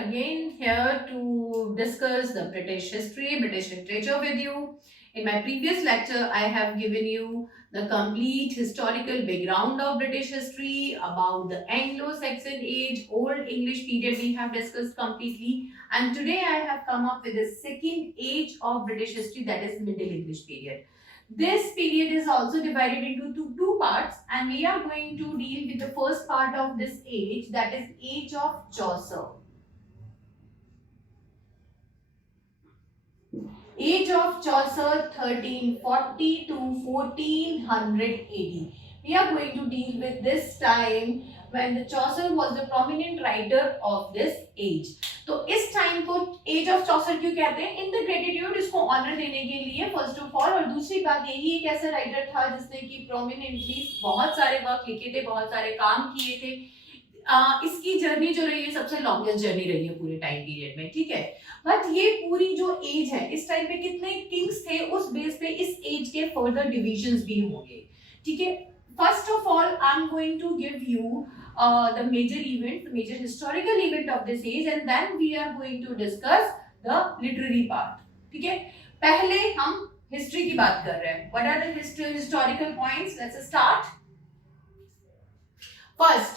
again here to discuss the British history, British literature with you. In my previous lecture, I have given you the complete historical background of British history, about the Anglo-Saxon age, Old English period we have discussed completely. And today I have come up with the second age of British history, that is Middle English period. This period is also divided into two parts, and we are going to deal with the first part of this age, that is age of Chaucer. Age of Chaucer 1340 to 1400 AD. We are going to deal with this time when the Chaucer was the prominent writer of this age. तो इस time को as of चौसर क्यों कहते हैं? In the gratitude, इसको honour देने के लिए फर्स्ट ऑफ ऑल, और दूसरी बात यही एक ऐसा राइटर था जिसने कि प्रोमिनेंटली बहुत सारे वर्क लिखे थे, बहुत सारे काम किए थे। इसकी जर्नी जो रही है सबसे लॉन्गेस्ट जर्नी रही है पूरे टाइम पीरियड में, ठीक है। बट ये पूरी जो एज है, इस टाइम पे कितने किंग्स थे, उस बेस पे इस एज के फर्दर डिविजन्स भी होंगे, ठीक है। First of all I am going to give you the major event, the major historical event of this age, and then we are going to discuss the literary part, ठीक है। पहले हम history की बात कर रहे हैं। What are the historical points? Let's start. First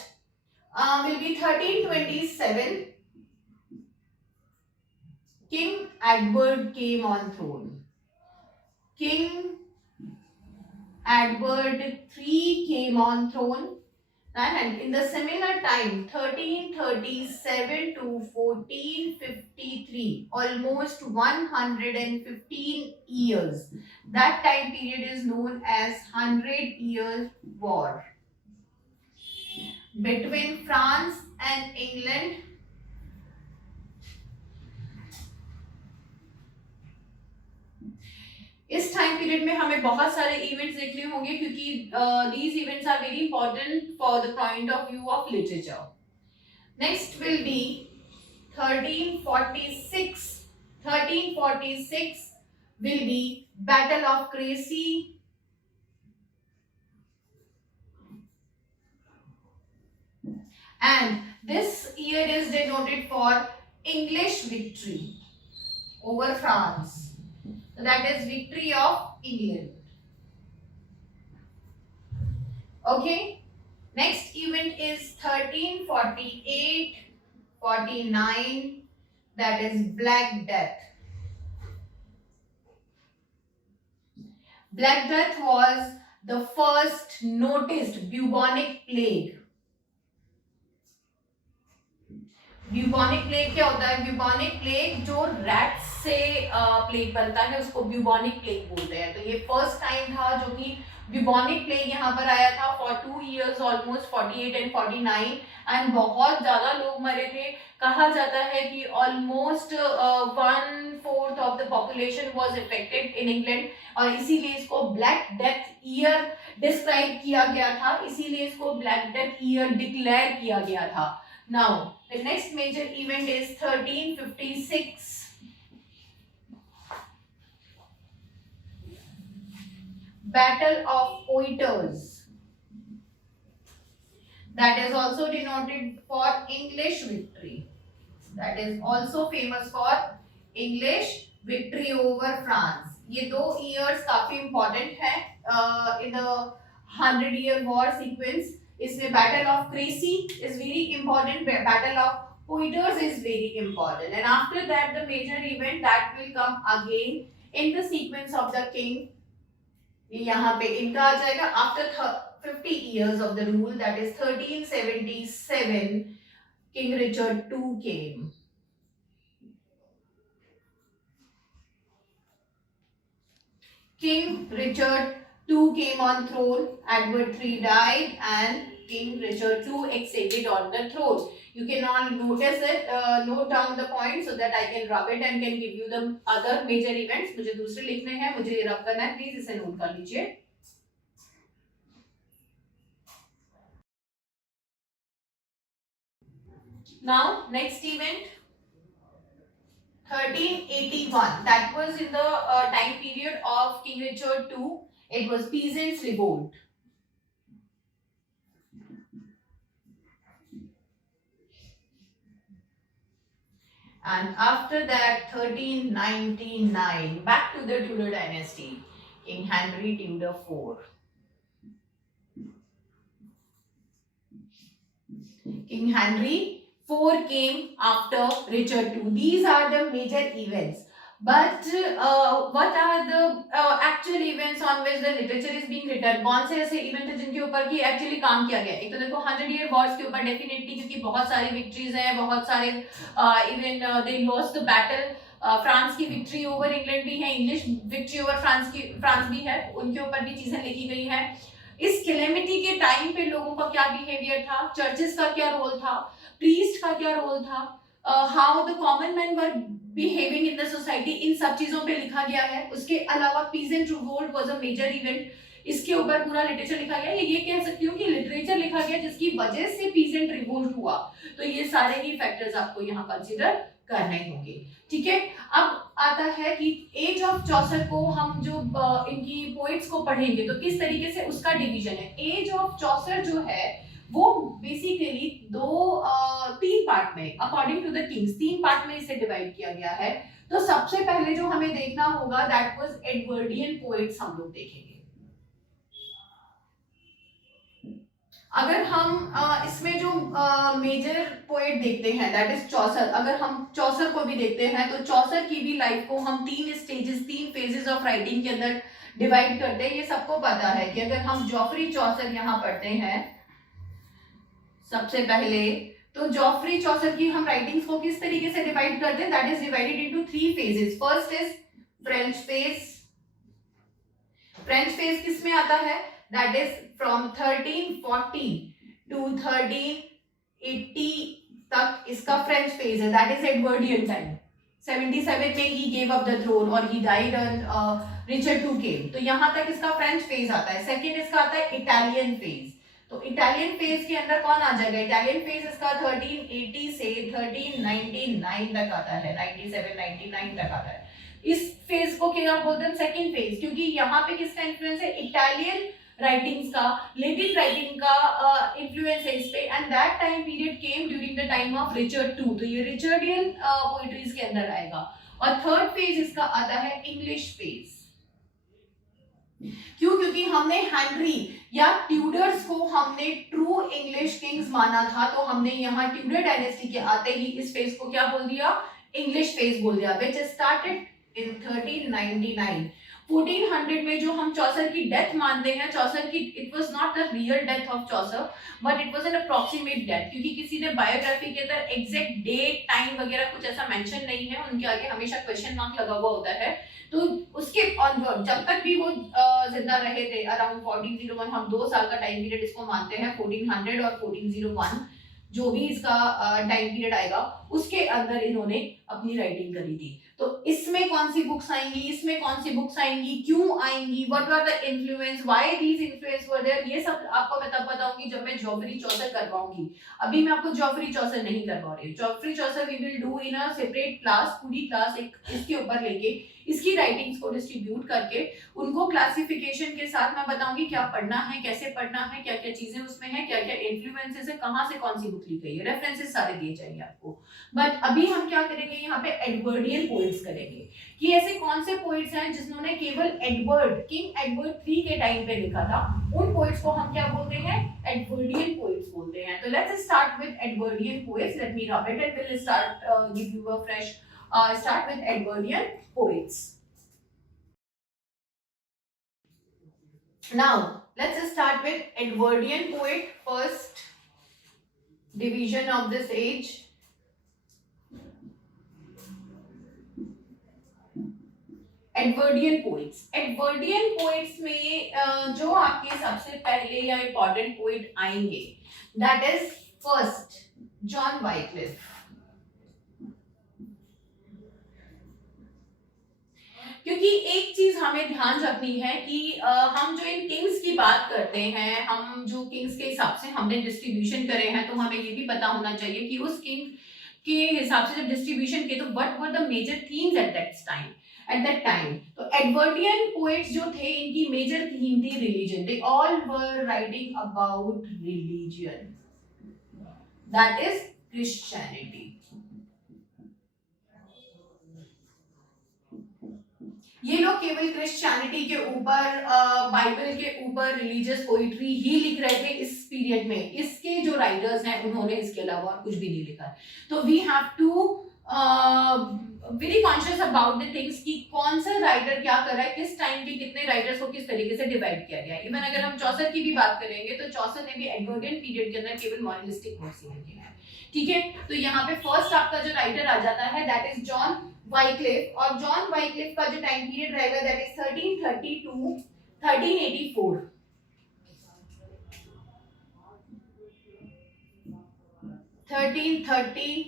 will be 1327. King Edward came on throne. King Edward III came on throne. And in the similar time, 1337 to 1453, almost 115 years, that time period is known as 100-year war between France and England. इस time period में हमें बहुत सारे events देखने होंगे, क्योंकि these events are very important for the point of view of literature. Next will be 1346. 1346 will be Battle of Crecy. And this year is denoted for English victory over France. So that is victory of England. Okay. Next event is 1348-49. That is Black Death. Black Death was the first noticed bubonic plague. Bubonic plague क्या होता है? Bubonic plague जो rats से plague बनता है उसको bubonic plague बोलते हैं। तो ये फर्स्ट टाइम था जो कि ब्यूबॉनिक प्लेग यहाँ पर आया था for 2 years, almost 48 and 49, and बहुत ज्यादा लोग मरे थे। कहा जाता है कि almost 1/4 of the population was affected in England, और इसीलिए इसको ब्लैक डेथ ईयर डिस्क्राइब किया गया था, इसीलिए इसको ब्लैक डेथ ईयर डिक्लेयर किया गया था। Now, the next major event is 1356. Battle of Poitiers. That is also denoted for English victory. That is also famous for English victory over France. ये 2 years काफी important है in the 100-year war sequence. इसमें battle of Crecy is very important, battle of Poitiers is very important, and after that the major event that will come again in the sequence of the king, यहाँ पे इनका आ जाएगा after 50 years of the rule, that is 1377. King Richard II came. King Richard II came on throne. Edward III died and King Richard II acceded on the throne. You can all notice it, note down the points so that I can rub it and can give you the other major events. मुझे दूसरे लिखने हैं, मुझे ये रब करना है, please इसे नोट कर लीजिए। Now next event 1381, that was in the time period of King Richard II. It was peasants revolt. and after that 1399 back to the Tudor dynasty, King Henry Tudor IV. King Henry IV came after Richard II. These are the major events. But what are the actual events on which the literature is being written? कौन से ऐसे event है जिनके ऊपर की actually काम किया गया? एक तो देखो 100 ईयर वॉर्स के ऊपर डेफिनेटली, क्योंकि बहुत सारे विक्ट्रीज हैं, बहुत सारे even they lost the battle. France की विक्ट्री ओवर इंग्लैंड भी है, इंग्लिश विक्ट्री ओवर फ्रांस भी है, उनके ऊपर भी चीजें लिखी गई है. इस कैलेमिटी के टाइम पे लोगों का क्या बिहेवियर था, चर्चेस का क्या रोल था, प्रीस्ट का क्या रोल था, how the common man were behaving in the society, इन सब चीजों पे लिखा गया है. उसके अलावा peasant revolt was a major event, इसके ऊपर पूरा लिटरेचर लिखा गया है. ये कह सकती हूँ कि लिटरेचर लिखा गया जिसकी वजह से पीजेंट रिवोल्ट हुआ. तो ये सारे ही फैक्टर्स आपको यहाँ कंसिडर करने होंगे. ठीक है, अब आता है कि एज ऑफ चौसर को हम जो इनकी पोइट्स को पढ़ेंगे तो किस तरीके से उसका डिवीजन है. एज ऑफ चौसर जो है वो बेसिकली तीन पार्ट में, अकॉर्डिंग टू द किंग्स, तीन पार्ट में इसे डिवाइड किया गया है. तो सबसे पहले जो हमें देखना होगा दैट वाज एडवर्डियन पोइट्स हम लोग देखेंगे. अगर हम इसमें जो मेजर पोएट देखते हैं दैट इज चौसर, अगर हम चौसर को भी देखते हैं तो चौसर की भी लाइफ को हम तीन स्टेजेस, तीन फेजेस ऑफ राइटिंग के अंदर डिवाइड करते हैं. ये सबको पता है कि अगर हम जॉफरी चौसर यहाँ पढ़ते हैं सबसे पहले, तो जॉफरी चौसर की हम राइटिंग्स को किस तरीके से डिवाइड करते हैं, that is divided into three phases. First is French phase. French phase किस में आता है, दैट इज फ्रॉम 1340 टू 1380 तक इसका फ्रेंच फेज है, दैट इज एडवर्डियन टाइम. 77 में he gave up the throne और he died on Richard II came. तो यहां तक इसका फ्रेंच फेज आता है. सेकंड इसका आता है इटालियन फेज. तो इटालियन फेज के अंदर कौन आ जाएगा, इटालियन फेज इसका 1380 से 1399 तक आता है, 97 99 तक आता है. इस फेज को क्या बोलते हैं, सेकंड फेज, क्योंकि यहाँ पे किसका इन्फ्लुएंस है, इटालियन राइटिंग्स का, लैटिन राइटिंग का इन्फ्लुएंस है इस पे. And that time period came during the time of Richard II. तो ये रिचर्डियन पोएट्रीज के अंदर आएगा. और थर्ड फेज इसका आता है इंग्लिश फेज. क्यों, क्योंकि हमने हेनरी या ट्यूडर्स को हमने ट्रू इंग्लिश किंग्स माना था, तो हमने यहाँ ट्यूडर डायनेस्टी के आते ही इस फेज को क्या बोल दिया, इंग्लिश फेज बोल दिया, व्हिच स्टार्टेड इन 1399. 1400 में जो हम चौसर की डेथ मानते हैं, चौसर की, it was not the real death of Chaucer but it was an approximate death, क्योंकि किसी ने बायोग्राफी के अंदर एग्जैक्ट डेट टाइम वगैरह कुछ ऐसा मेंशन नहीं है, उनके आगे हमेशा क्वेश्चन मार्क लगा हुआ होता है. तो उसके ऑनवर्ड जब तक भी वो जिंदा रहे थे अराउंड 1401, हम 2 साल का टाइम पीरियड इसको मानते हैं, 1400 और 1401 जो भी इसका टाइम पीरियड आएगा उसके अंदर इन्होंने अपनी राइटिंग करी थी. तो इसमें कौन सी बुक्स आएंगी, इसमें कौन सी बुक्स आएंगी, क्यों आएंगी, what were the influence, why these influence were there, ये सब आपको मैं तब बताऊंगी जब मैं जॉफरी चौसर करवाऊंगी. अभी मैं आपको जॉफरी चौसर नहीं करवा रही हूँ. Geoffrey Chaucer we will do in a separate class, पूरी क्लास एक इसके ऊपर लेके इसकी राइटिंग्स को डिस्ट्रीब्यूट करके उनको क्लासिफिकेशन के साथ मैं बताऊंगी क्या पढ़ना है, कैसे पढ़ना है, क्या क्या चीजें उसमें है, क्या क्या इन्फ्लुएंसेस है, कहाँ से कौन सी बुक ली गई है, रेफरेंसेस सारे दिए जाएंगे आपको. बट अभी हम क्या करेंगे, यहाँ पे एडवर्डियन पोएट्स करेंगे कि ऐसे कौन से पोएट्स हैं जिन्होंने केवल एडवर्ड, किंग एडवर्ड III के टाइम पे लिखा था. उन पोएट्स को हम क्या बोलते हैं, एडवर्डियन पोएट्स बोलते हैं. तो let's start with Edwardian poets. Let me rub it and will start give you a fresh start with Edwardian poets. Now let's start with Edwardian poet, first division of this age. Edwardian poets. Edwardian poets में जो आपके सबसे पहले या important poet आएंगे that is first John Wycliffe. क्योंकि एक चीज हमें ध्यान रखनी है कि हम जो इन किंग्स की बात करते हैं, हम जो किंग्स के हिसाब से हमने डिस्ट्रीब्यूशन करे हैं, तो हमें ये भी पता होना चाहिए कि उस किंग के हिसाब से जब डिस्ट्रीब्यूशन किए तो what were the major themes at that time. तो एडवर्डियन पोएट्स जो थे इनकी मेजर थीम थी religion. They all were writing about religion, that is Christianity. ये लोग केवल क्रिश्चियनिटी के ऊपर, बाइबल के ऊपर रिलीजियस पोइट्री ही लिख रहे थे इस पीरियड में। इसके जो राइटर्स हैं उन्होंने इसके अलावा कुछ भी नहीं लिखा। तो we have to very conscious about the things कि कौन सा राइटर क्या कर रहा है, किस टाइम के कितने राइटर्स को किस तरीके से डिवाइड किया गया है। इवन अगर हम चौसर की भी बात करेंगे तो चौसर ने भी एडवर्डियन पीरियड के अंदर केवल मॉरलिस्टिक वर्क्स ही लिखे हैं। ठीक है, तो यहाँ पे फर्स्ट आपका जो राइटर आ जाता है दैट इज जॉन वाइक्लिफ, और जॉन वाइक्लिफ का जो टाइम पीरियड रहेगा that is 1330 to 1384। 1330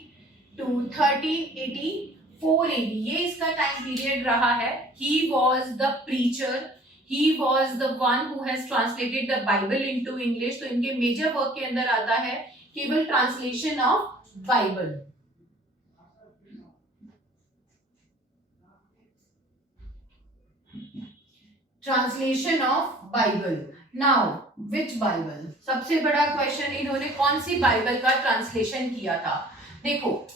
to 1384 AD, ये इसका टाइम पीरियड रहा है। He was the preacher, he was the one who has translated the Bible into English. तो इनके मेजर वर्क के अंदर आता है केवल translation of Bible. Translation of Bible. Now which Bible, सबसे बड़ा क्वेश्चन, इन्होंने कौन सी बाइबल का ट्रांसलेशन किया था। देखो,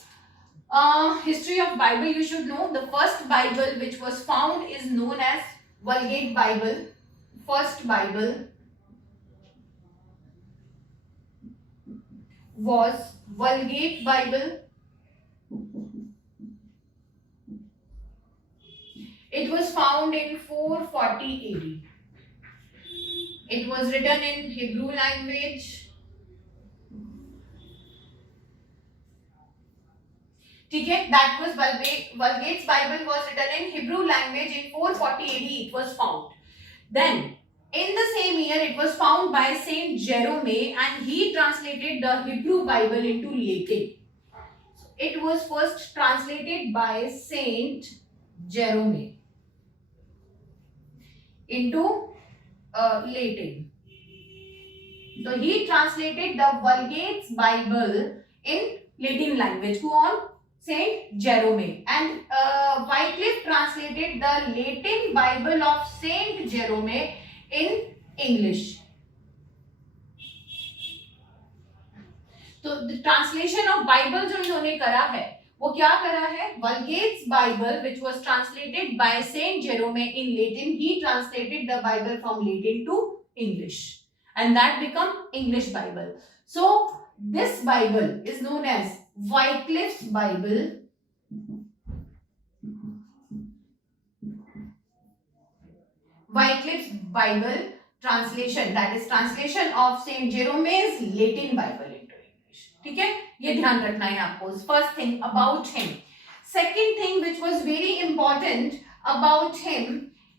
history of Bible you should know. The first Bible which was found is known as Vulgate Bible. First Bible was Vulgate Bible. It was found in 440 AD. It was written in Hebrew language. ठीक है, that was Vulgate's Bible was written in Hebrew language in 440 AD. It was found. Then in the same year, it was found by Saint Jerome, and he translated the Hebrew Bible into Latin. It was first translated by Saint Jerome into Latin. So he translated the Vulgate's Bible in Latin language. Go on, Saint Jerome, and Wycliffe translated the Latin Bible of Saint Jerome in English. तो translation of Bible जो इन्होंने करा है वो क्या करा है, Vulgate's Bible which was translated by Saint Jerome in Latin. He translated the Bible from Latin to English and that become English Bible. So this Bible is known as Wycliffe's Bible. Wycliffe's Bible translation, that is translation of Saint Jerome's Latin Bible into English. ठीक है, ये ध्यान रखना है आपको. First thing about him. Second thing which was very important about him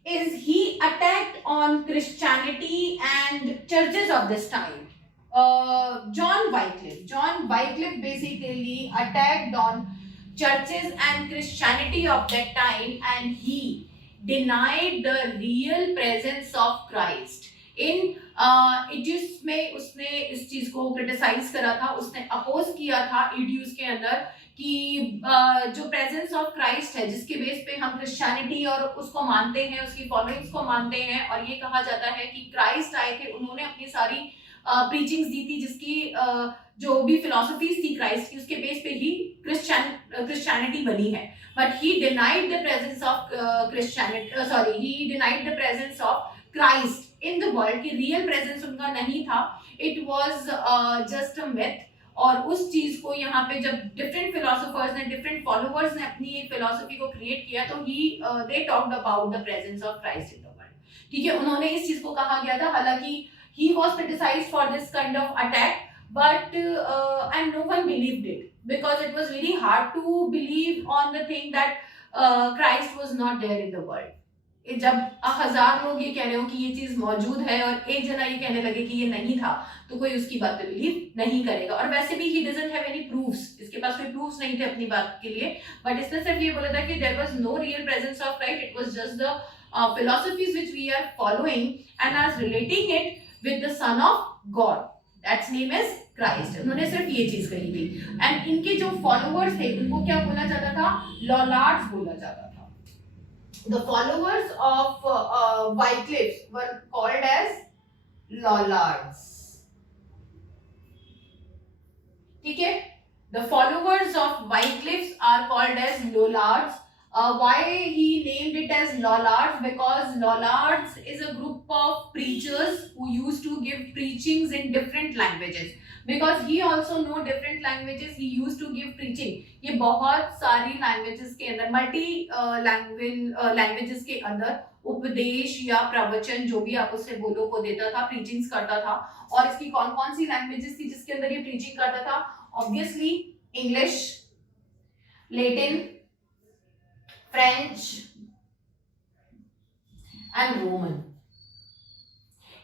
is he attacked on Christianity and churches of this time. John Wycliffe basically attacked on churches and Christianity of that time, and he denied the real presence of Christ. In इडियस में उसने इस चीज को criticise करा था, उसने oppose किया था इडियस के अंदर कि जो प्रेजेंस ऑफ क्राइस्ट है जिसके बेस पे हम क्रिश्चियनिटी और उसको मानते हैं, उसकी फॉलोइंग्स को मानते हैं, और ये कहा जाता है कि क्राइस्ट आए थे, उन्होंने अपनी सारी प्रीचिंग्स दी थी, जिसकी जो भी फिलॉसफीज थी क्राइस्ट की उसके बेस पे ही क्रिश्चियनिटी बनी है. But he denied the presence of Christianity. He denied the presence of Christ in the world. कि real presence उनका नहीं था. It was just a myth. और उस चीज को यहाँ पे जब different philosophers ने, different followers ने अपनी एक philosophy को create किया, तो they talked about the presence of Christ in the world. ठीक है, उन्होंने इस चीज को कहा गया था. हालांकि he was criticized for this kind of attack, but and no one believed it. Because it was very hard to believe on the thing that Christ was not there in the world. जब 1000 लोग ये कह रहे हो कि ये चीज मौजूद है और एक जना ये कहने लगे कि ये नहीं था, तो कोई उसकी बात पे बिलीव नहीं करेगा. और वैसे भी he doesn't have any proofs, इसके पास कोई proofs नहीं थे अपनी बात के लिए, बट इसने सिर्फ ये बोला था कि there was no real presence of Christ. It was just the philosophies which we are following and as relating it with the Son of God. That's name is Christ. उन्होंने सिर्फ ये चीज कही थी. एंड इनके जो फॉलोअर्स थे उनको क्या बोला जाता था, लॉलार्ड्स बोला जाता था. The followers of Wycliffe were called as lollards. ठीक है, the followers of Wycliffe are called as lollards. Why he named it as Lollards? Because Lollards is a group of preachers who used to give preachings in different languages. Because he also know different languages, he used to give preaching. ये बहुत सारी languages के अंदर languages के अंदर उपदेश या प्रवचन जो भी आप उससे बोलो को देता था, preachings करता था. और इसकी कौन कौन सी languages थी जिसके अंदर ये preaching करता था? Obviously English, Latin, French and Roman.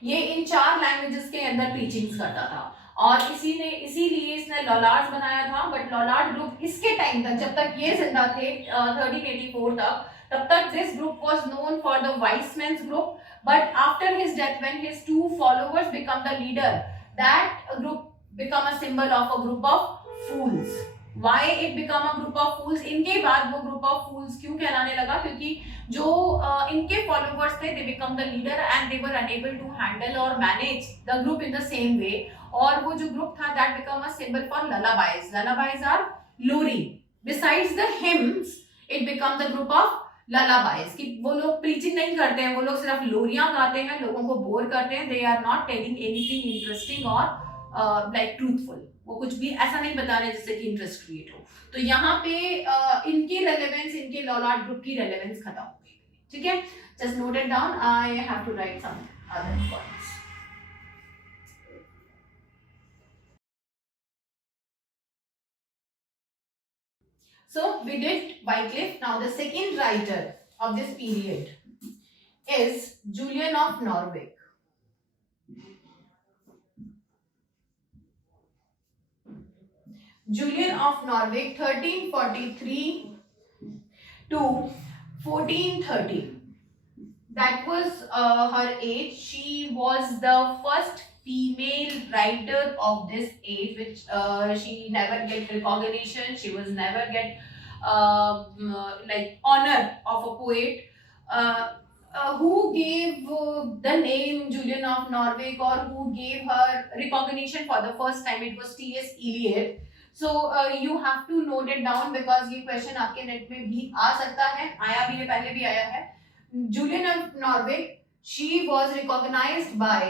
ये इन 4 लैंग्वेजेस के अंदर प्रीचिंग्स करता था. और इसीलिए इसने लॉलार्ड्स बनाया था. बट लॉलार्ड ग्रुप इसके टाइम तक, जब तक ये जिंदा थे 1384 तक, तब तक this group was known for the wisemen's group. But after his death, when his 2 followers become the leader, that group become a symbol of a group of fools. Why it become a group of fools? इनके बाद वो group of fools क्यों कहलाने लगा? क्योंकि जो इनके followers थे, they become the leader and they were unable to handle or manage the group in the same way. और वो जो group था, that become a symbol for lullabies. Lullabies are lorry. Besides the hymns, it become the group of lullabies. कि वो लोग preaching नहीं करते हैं, वो लोग सिर्फ लोरियां गाते हैं, लोगों को bore करते हैं. They are not telling anything interesting or like truthful. वो कुछ भी ऐसा नहीं बता रहे जिससे कि इंटरेस्ट क्रिएट हो. तो यहाँ पे इनकी रेलेवेंस, इनके लॉलार्ड ग्रुप की रेलेवेंस खत्म हो गई. ठीक है, just note it down. I have to write some other points. So we did Wycliffe. Now the second writer of this period is Julian of Norwich. Julian of Norwich, 1343 to 1430. That was her age. She was the first female writer of this age, which she never get recognition. She was never get like honor of a poet. Who gave the name Julian of Norwich, or who gave her recognition for the first time? It was T.S. Eliot. So you have to note it down because ये question आपके net में भी आ सकता है, आया भी है, पहले भी आया है. Julian of Norwich, she was recognized by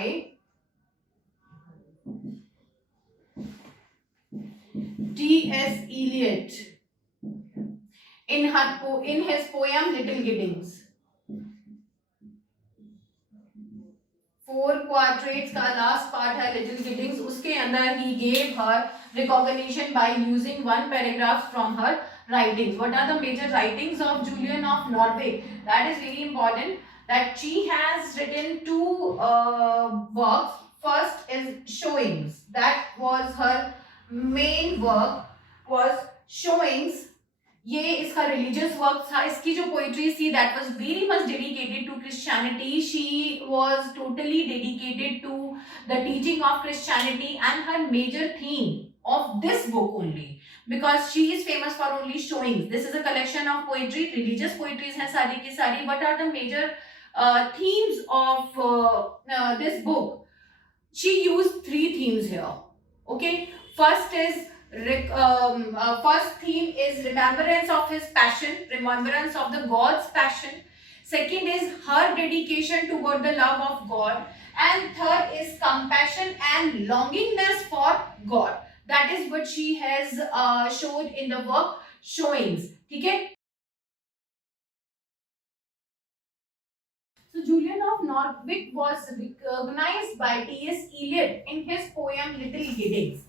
T.S. Eliot in his poem Little Giddings. 4 quatrains का last part है Little Giddings. उसके अंदर he gave her recognition by using one paragraph from her writings. What are the major writings of Julian of Norwich? That is very important. That she has written 2 works. First is Showings. That was her main work. Was Showings. ये इसका religious work था. इसकी जो poetry थी, that was very much dedicated to Christianity. She was totally dedicated to the teaching of Christianity and her major theme of this book only, because she is famous for only showings. This is a collection of poetry, religious poetries हैं सारी की सारी. What are the major themes of this book? She used 3 themes here. Okay, first is first theme is remembrance of his passion, remembrance of the God's passion. Second is her dedication toward the love of God, and third is compassion and longingness for God. That is what she has showed in the work Showings. ठीक है. So Julian of Norwich was recognized by T.S. Eliot in his poem Little Giddings.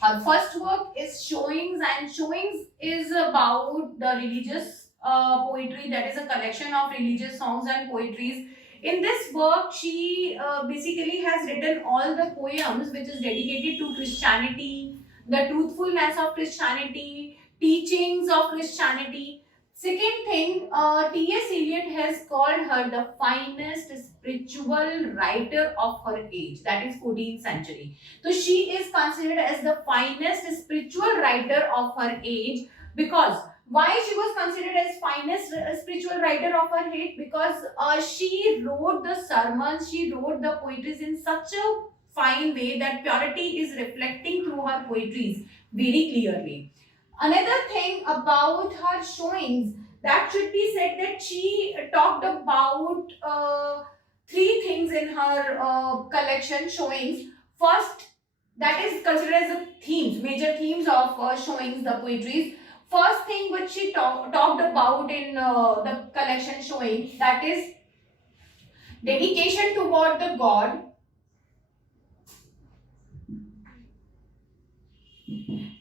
Her first work is Showings, and Showings is about the religious poetry. That is a collection of religious songs and poetries. In this work, she basically has written all the poems which is dedicated to Christianity, the truthfulness of Christianity, teachings of Christianity. Second thing, T.S. Eliot has called her the finest spiritual writer of her age. That is 14th century. So she is considered as the finest spiritual writer of her age. Because why she was considered as finest spiritual writer of her age? Because she wrote the sermons, she wrote the poetries in such a fine way that purity is reflecting through her poetries very clearly. Another thing about her showings that should be said that she talked about three things in her collection showings. First, that is considered as the themes, major themes of showings, the poetries. First thing which she talked about in the collection showing, that is dedication toward the god,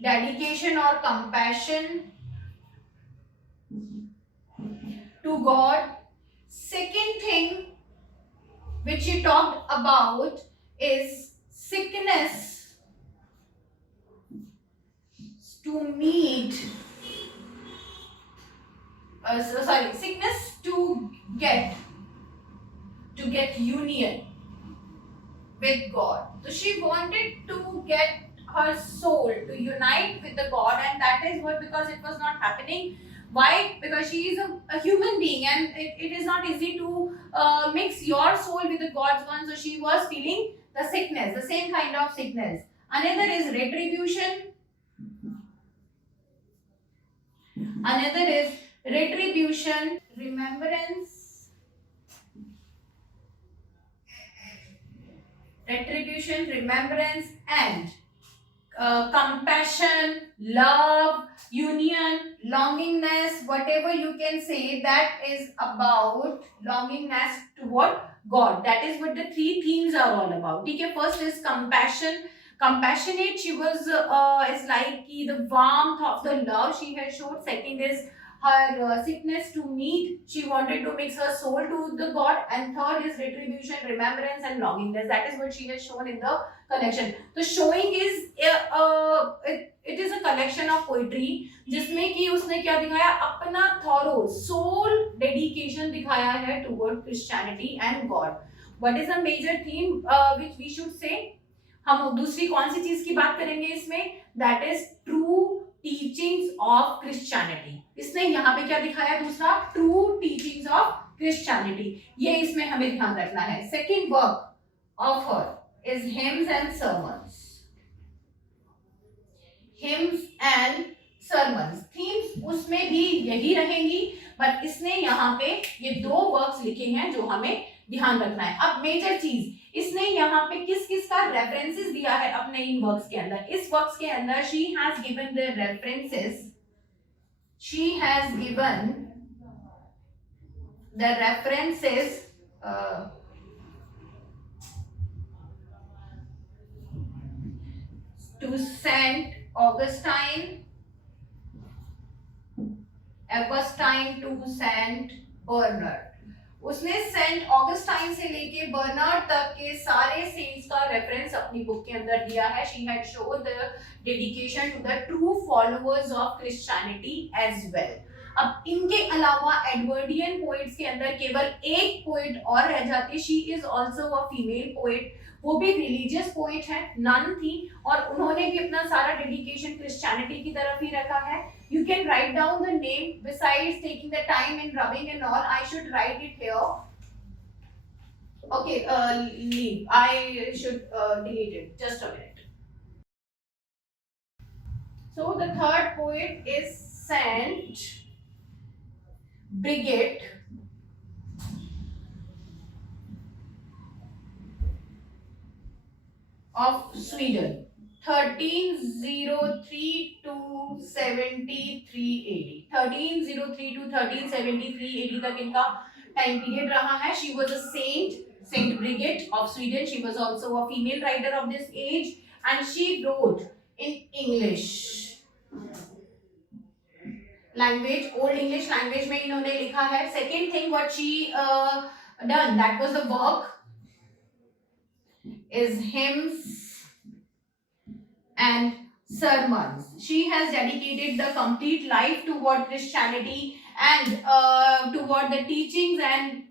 dedication or compassion to god. Second thing which she talked about is sickness to meet sickness to get union with god. So she wanted to get her soul to unite with the god, and that is what, because it was not happening. Why? Because she is a human being, and it is not easy to mix your soul with the god's one. So she was feeling the sickness, the same kind of sickness. Another is retribution. Another is retribution, remembrance, and compassion, love, union, longingness, whatever you can say, that is about longingness toward God. That is what the three themes are all about. Okay, first is compassion. Compassionate, she was is like the warmth of the love she had showed. Second is her sickness to meet. She wanted to mix her soul to the God. And third is retribution, remembrance, and longingness. That is what she has shown in the collection. तो showing is it is a collection of poetry जिसमें कि उसने क्या दिखाया, अपना thorough soul dedication दिखाया है toward Christianity and God. What is the major theme which we should say? हम दूसरी कौन सी चीज की बात करेंगे इसमें? That is true teachings of Christianity. इसने यहाँ पे क्या दिखाया दूसरा? True teachings of Christianity. ये इसमें हमें ध्यान रखना है. Second work of her is hymns and sermons. Hymns and sermons. Themes उसमें भी यही रहेंगी, बट इसने यहाँ पे ये दो वर्क्स लिखे हैं जो हमें ध्यान रखना है. अब मेजर चीज, इसने यहाँ पे किस किस का रेफरेंसेस दिया है अपने इन वर्क्स के अंदर. इस वर्क्स के अंदर she has given the references. She has given the references to Saint Augustine to Saint Bernard. उसने सेंट ऑगस्टाइन से लेके बर्नार्ड तक के सारे सेंट्स का रेफरेंस अपनी बुक के अंदर दिया है. She had showed the dedication to the true followers of Christianity as well. अब इनके अलावा एडवर्डियन पोइट्स के अंदर केवल एक पोइट और रह जाती. She is also a female poet. वो भी रिलीजियस पोइट है, नन थी, और उन्होंने भी अपना सारा डेडिकेशन क्रिश्चियनिटी की तरफ ही रखा है. You can write down the name besides taking the time in rubbing and all. I should write it here. Okay, leave. I should delete it. Just a minute. So the third poet is Saint Brigid of Sweden. 1303 to 73 AD. 1303 to 1373 AD तक इनका time period रहा है. She was a saint, Saint Brigid of Sweden. She was also a female writer of this age, and she wrote in English language, Old English language में इन्होंने लिखा है. Second thing what she done, that was the work is hymns and sermons. She has dedicated the complete life toward Christianity and toward the teachings and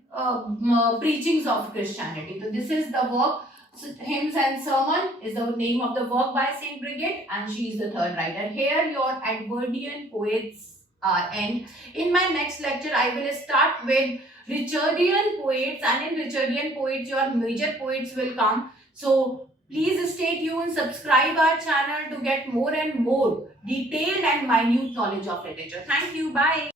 preachings of Christianity. So this is the work. So, hymns and sermon is the name of the work by Saint Brigid, and she is the third writer. Here your Edwardian poets are end. In my next lecture, I will start with Richardian poets, and in Richardian poets, your major poets will come. So Please stay tuned, subscribe our channel to get more and more detailed and minute knowledge of literature. Thank you. Bye.